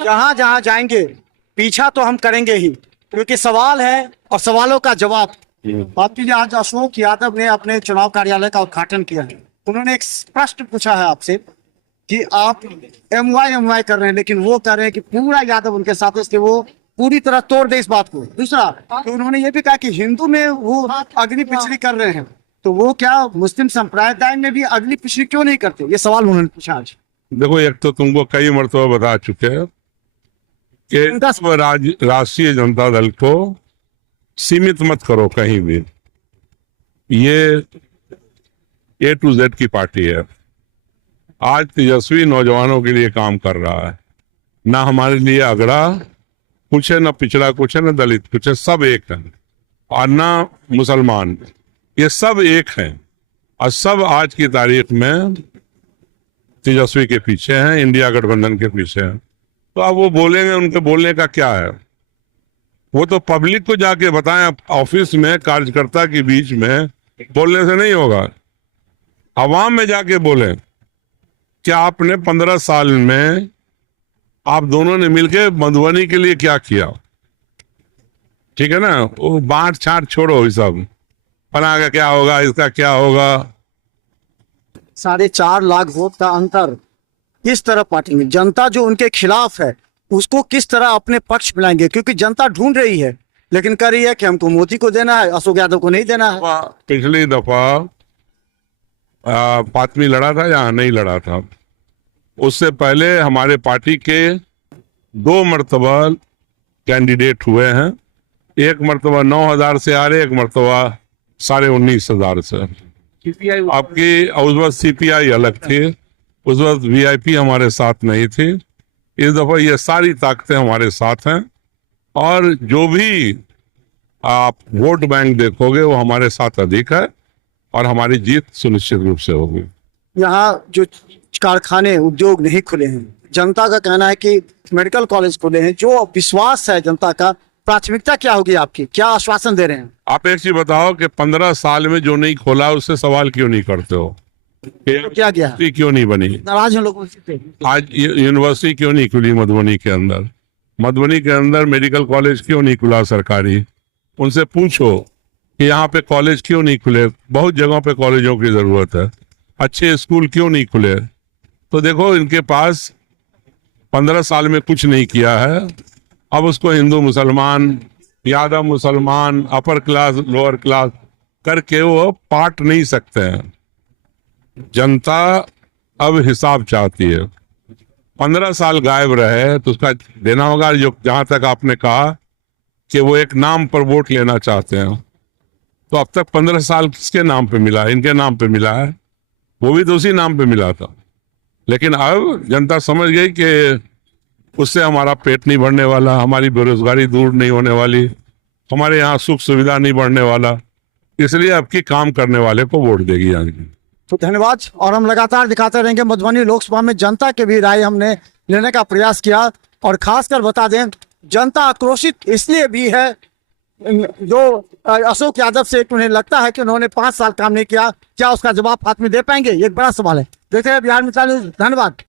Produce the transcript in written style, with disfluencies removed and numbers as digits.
जहां जहां जाएंगे पीछा तो हम करेंगे ही, क्योंकि सवाल है और सवालों का जवाब। आपके लिए आज अशोक यादव ने अपने चुनाव कार्यालय का उद्घाटन किया है। उन्होंने एक प्रश्न पूछा है आपसे कि आप एमवाई कर रहे हैं, लेकिन वो कह रहे हैं कि पूरा यादव उनके साथ है, इसलिए वो पूरी तरह तोड़ दे इस बात को। दूसरा, तो उन्होंने ये भी कहा कि हिंदू में वो अग्नि पिछड़ी कर रहे हैं, तो वो क्या मुस्लिम संप्रदाय में भी अग्नि पिछड़ी क्यों नहीं करते? ये सवाल उन्होंने पूछा आज। देखो, एक तो तुमको कई मरतबा बता चुके हैं कि राष्ट्रीय जनता दल को सीमित मत करो कहीं भी। ये A to Z की पार्टी है। आज तेजस्वी नौजवानों के लिए काम कर रहा है। ना हमारे लिए अगड़ा कुछ है, ना पिछड़ा कुछ है, ना दलित कुछ है, सब एक है। और ना मुसलमान, ये सब एक हैं। और सब आज की तारीख में तेजस्वी के पीछे हैं, इंडिया गठबंधन के पीछे हैं। तो अब वो बोलेंगे, उनके बोलने का क्या है? वो तो पब्लिक को जाके बताएं, ऑफिस में कार्यकर्ता के बीच में बोलने से नहीं होगा। आवाम में जाके बोलें कि आपने 15 साल में आप दोनों ने मिलकर मधुबनी के लिए क्या किया। ठीक है ना? वो बांट छाट छोड़ो, ये सब फला का क्या होगा, इसका क्या होगा। 4.5 लाख वोट का अंतर किस तरह पार्टी जनता जो उनके खिलाफ है उसको किस तरह अपने पक्ष में लाएंगे? क्योंकि जनता ढूंढ रही है, लेकिन कह रही है कि हमको मोदी को देना है, अशोक यादव को नहीं देना है। पिछली दफा फातमी लड़ा था या नहीं लड़ा था? उससे पहले हमारे पार्टी के 2 मरतबा कैंडिडेट हुए हैं। एक मरतबा 9,000 से आ रहे, एक मरतबा 19,500 से। आपकी उस वक्त CPI अलग थी, उस वक्त VIP हमारे साथ नहीं थी। इस दफा ये सारी ताकतें हमारे साथ हैं, और जो भी आप वोट बैंक देखोगे वो हमारे साथ अधिक है, और हमारी जीत सुनिश्चित रूप से होगी। यहाँ जो कारखाने उद्योग नहीं खुले हैं, जनता का कहना है कि मेडिकल कॉलेज खुले हैं, जो विश्वास है जनता का, प्राथमिकता क्या होगी आपकी? क्या आश्वासन दे रहे हैं आप? एक चीज बताओ कि 15 साल में जो नहीं खोला उससे सवाल क्यों नहीं करते हो? तो क्या गया, क्यों नहीं बनी? नाराज हैं लोग से? आज यूनिवर्सिटी क्यों नहीं खुली मधुबनी के अंदर? मधुबनी के अंदर मेडिकल कॉलेज क्यों नहीं खुला सरकारी? उनसे पूछो कि यहाँ पे कॉलेज क्यों नहीं खुले। बहुत जगहों पे कॉलेजों की जरूरत है। अच्छे स्कूल क्यों नहीं खुले? तो देखो, इनके पास 15 साल में कुछ नहीं किया है। अब उसको हिंदू मुसलमान, यादव मुसलमान, अपर क्लास लोअर क्लास करके वो पाट नहीं सकते हैं। जनता अब हिसाब चाहती है। 15 साल गायब रहे तो उसका देना होगा। जो जहां तक आपने कहा कि वो एक नाम पर वोट लेना चाहते हैं, तो अब तक 15 साल किसके नाम पे मिला है? इनके नाम पे मिला है। वो भी तो उसी नाम पे मिला था। लेकिन अब जनता समझ गई कि उससे हमारा पेट नहीं भरने वाला, हमारी बेरोजगारी दूर नहीं होने वाली, हमारे यहाँ सुख सुविधा नहीं बढ़ने वाला। इसलिए अब की काम करने वाले को वोट देगी यहाँ की। तो धन्यवाद। और हम लगातार दिखाते रहेंगे। मधुबनी लोकसभा में जनता के भी राय हमने लेने का प्रयास किया, और खासकर बता दें, जनता आक्रोशित इसलिए भी है जो अशोक यादव से उन्हें लगता है कि उन्होंने 5 साल काम नहीं किया। क्या उसका जवाब फातमी दे पाएंगे? ये एक बड़ा सवाल है। देखते हैं बिहार मिसाल न्यूज़। धन्यवाद।